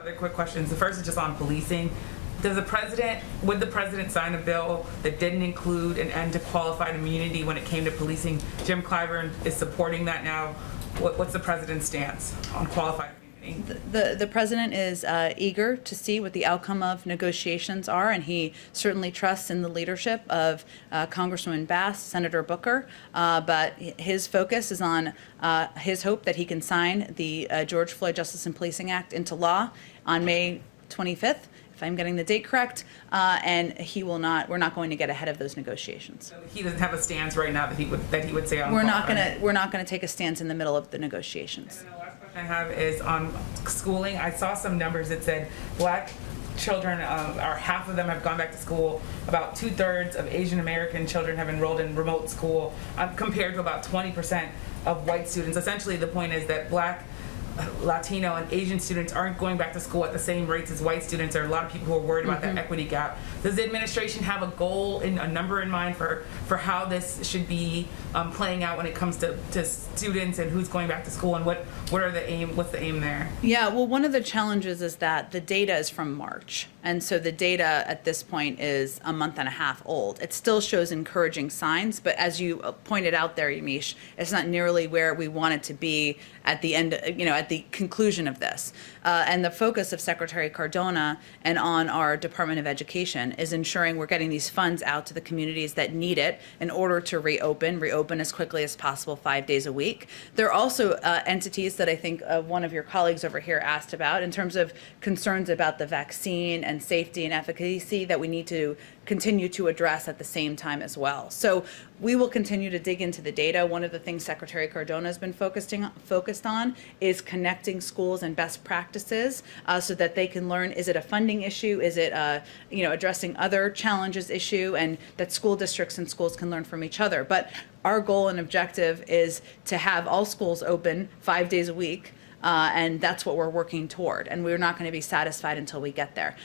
Other quick questions. The first is just on policing. Would the president sign a bill that didn't include an end to qualified immunity when it came to policing? Jim Clyburn is supporting that now. What's the president's stance on qualified immunity? The president is eager to see what the outcome of negotiations are, and he certainly trusts in the leadership of Congresswoman Bass, Senator Booker, but his focus is on his hope that he can sign the George Floyd Justice and Policing Act into law on May 25th, if I'm getting the date correct, and we're not going to get ahead of those negotiations. So he doesn't have a stance right now that he would say on. We're not going to take a stance in the middle of the negotiations. And the last question I have is on schooling. I saw some numbers that said Black children, or half of them have gone back to school. About 2/3 of Asian American children have enrolled in remote school, compared to about 20% of white students. Essentially, the point is that Black, Latino, and Asian students aren't going back to school at the same rates as white students. There are a lot of people who are worried about that equity gap. Does the administration have a goal, a number in mind for how this should be playing out when it comes to students and who's going back to school, and what's the aim there? Yeah, well, one of the challenges is that the data is from March. And so the data at this point is a month and a half old. It still shows encouraging signs, but as you pointed out there, Yamiche, it's not nearly where we want it to be at the end, at the conclusion of this. And the focus of Secretary Cardona and on our Department of Education is ensuring we're getting these funds out to the communities that need it in order to reopen as quickly as possible, 5 days a week. There are also entities that I think one of your colleagues over here asked about in terms of concerns about the vaccine and safety and efficacy that we need to continue to address at the same time as well. So we will continue to dig into the data. One of the things Secretary Cardona has been focused on is connecting schools and best practices so that they can learn, is it a funding issue, is it addressing other challenges issue, and that school districts and schools can learn from each other. But our goal and objective is to have all schools open 5 days a week, and that's what we're working toward. And we're not going to be satisfied until we get there.